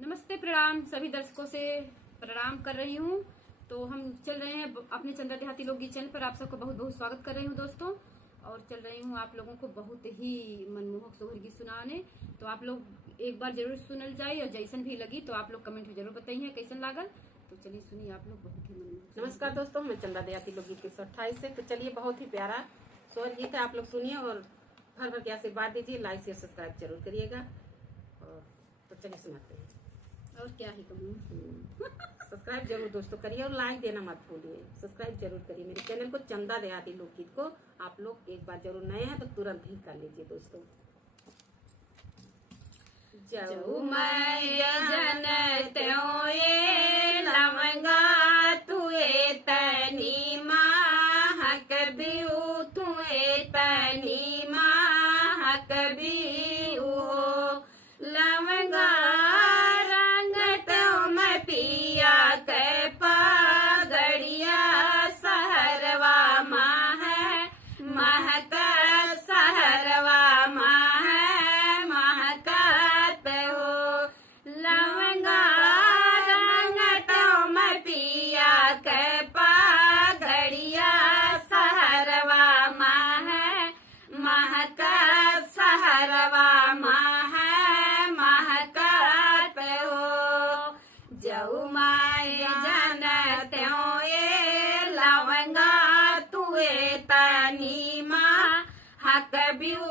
नमस्ते, प्रणाम सभी दर्शकों से प्रणाम कर रही हूँ। तो हम चल रहे हैं अपने चंदा देहाती लोकगीत चैनल पर। आप सबको बहुत बहुत स्वागत कर रही हूँ दोस्तों। और चल रही हूँ आप लोगों को बहुत ही मनमोहक सोहर गीत सुनाने। तो आप लोग एक बार जरूर सुनल जाए, और जैसन भी लगी तो आप लोग कमेंट में जरूर बताइए कैसन लागल। तो चलिए सुनिए आप लोग, बहुत ही मनमोहक। नमस्कार दोस्तों, मैं चंदा देहाती लोकगीत के 128 से। तो चलिए, बहुत ही प्यारा सोहर गीत है, आप लोग सुनिए और भर भर के आशीर्वाद दीजिए। लाइक शेयर सब्सक्राइब जरूर करिएगा। और तो चलिए सुनाते हैं। और क्या ही कहूँ, सब्सक्राइब जरूर दोस्तों करिए और लाइक देना मत भूलिए। सब्सक्राइब जरूर करिए मेरे चैनल को, चंदा देहाती लोकगीत को। आप लोग एक बार जरूर नए हैं तो तुरंत ही कर लीजिए दोस्तों। जऊ मैं जन त्यों ये लवंगा तुए तनी महक बिऊ, तुए तनी महक बिऊ लवंगा रंग त्यों मैं पिया के पगड़िया सहरवा माँ है महक सहरवा माँ है महकत हो लवंगा रंग त्यों मैं पिया के पगड़िया सहरवा माँ है महकत सहरवा माँ है महकत हो जऊ माय जन त्यों ये लवंगा तुए तनी माँ हक बिऊ,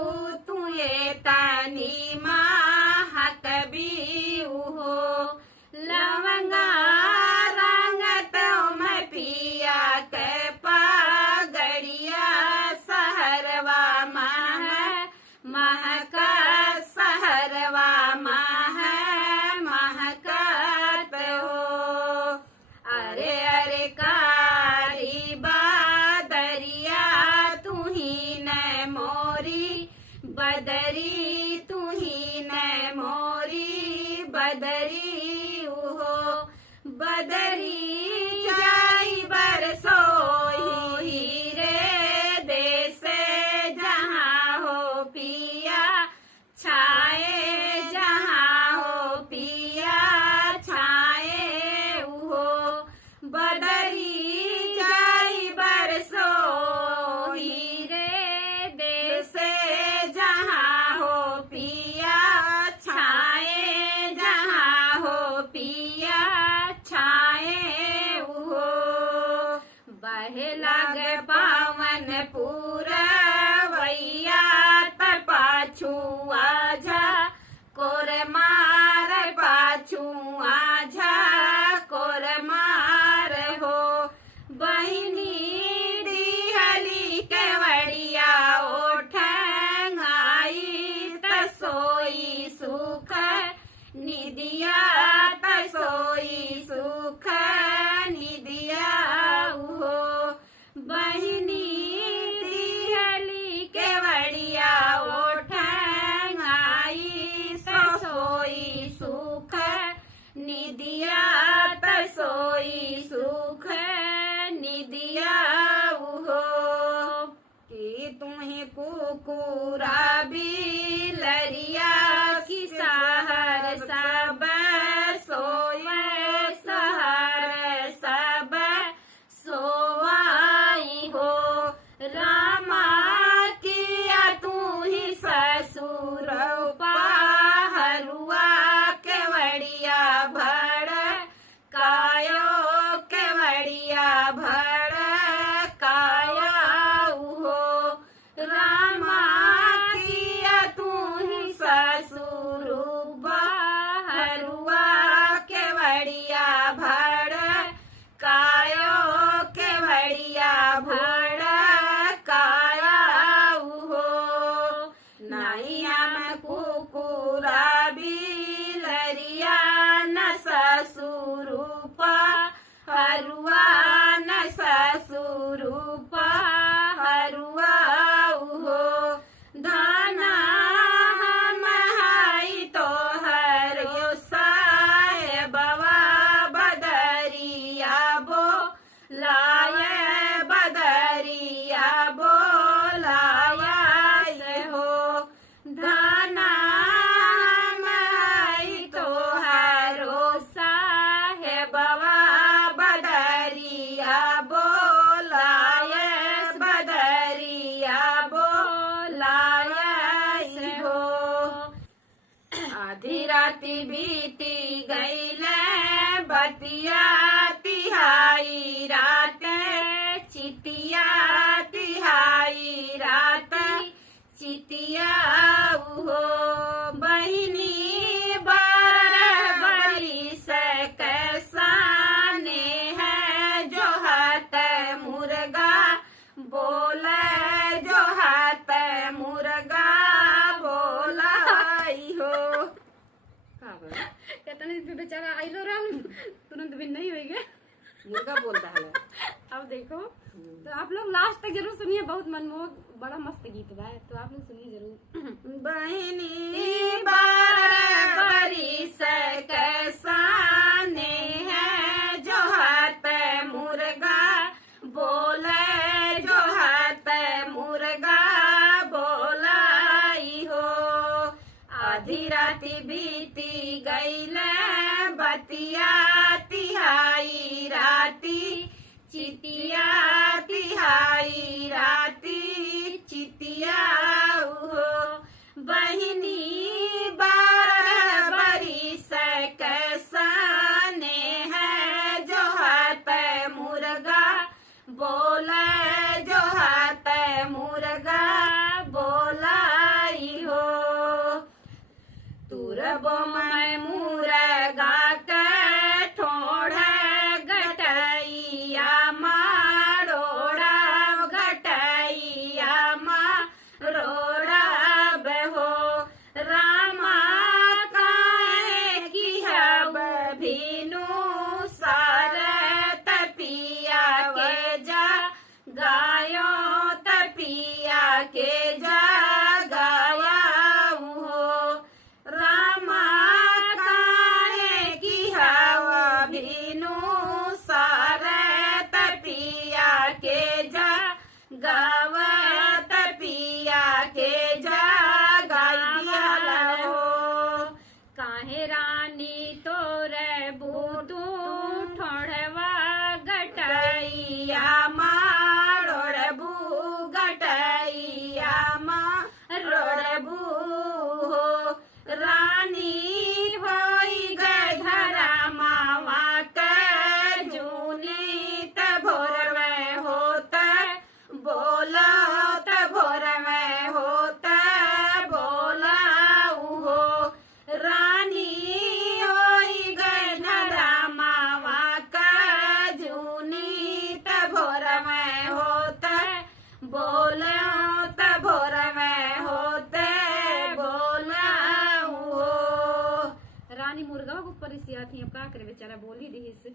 तुए तनी माँ हक बिऊ हो लवंगा रंग त्यों मैं पिया के पगड़िया सहरवा माँ है महकत सहरवा माँ है महकत हो अरे अरे कारी बदरिया तुही न मोरी बदरी तुही न मोरी बदरी हो बदरी जाई बरसोही रे देश जहाँ हो पिया छाए जहाँ हो पिया छाए हो बदरी जाई बरसोही रे देश जहाँ हो पिया छाए जहाँ हो पिया छाए हो बहे लाग पावन पूरवैया त पाछू आझा कोर मार पाछू आझा कोर मार हो बहिनी दिहली केवड़िया ओठंगाई तसोई सुख निदिया तसोई सुख निदिया हो बहिनी दिहली केवड़िया ओठंगाई तसोई सुख निदिया तसोई सुख निदिया हो कि तुम्हें कुकुरा बिलरिया की सहर सब सोए सहर सब सोवाई हो रामा किया तू ही ससुर पहरुआ केवड़िया भड़ कायो केवड़िया भड़ काया हो रामा किया तू ही ससुर आधी राती बीती गईले बतिया तिहाई रात चितिया तिहाई रात चितिया उहो बहिनी 12 बरिस कैसाने है जो हाथ मुर्गा बोले जो हाथ मुर्गा बोला हो कहता नहीं बेचारा आई रो रहा तुरंत भी नहीं हो गया मुर्गा बोल रहा है। अब देखो तो आप लोग लास्ट तक जरूर सुनिए, बहुत मनमोहक बड़ा मस्त गीत बा, तो आप लोग सुनिए जरूर। बहिनी 12 बरिस कैसाने है जो हाथ मुर्गा बोले जो हाथ मुर्गा बोलाई हो। आधी राती बीती गईले बतिया तिहाई राती चितिया तिहाई राती चितिया उहो बहिनी 12 बरिस कैसाने है जो हाथ मुर्गा बोले जो हाथ मुर्गा बोलाई हो। तुरबो मैं मुर्गा के ठोड़ गटैया मारोड़ा गटैया मारोड़ा बहो रामा काहे की हब भीनु सार तपिया के जा गायो तपिया के जा गाया हो। रामा काहे की हवा भीनु सार तपिया के जा गावा तपिया के जा गाया हो। काहे रानी तोरे बूतू ठोड़वा गटैया मारोड़बू गटैया मारोड़बू हो। रानी होई गधरा मावा के जूनी त भोर में होता बोला त भोर में होता बोला उहो। रानी होई गधरा मावा का जूनी त भोर में होता बोला त भोर में होते बोला उहो। रानी मुर्गा को ऊपर से आती, अब का करे बेचारा बोल ही दी इससे।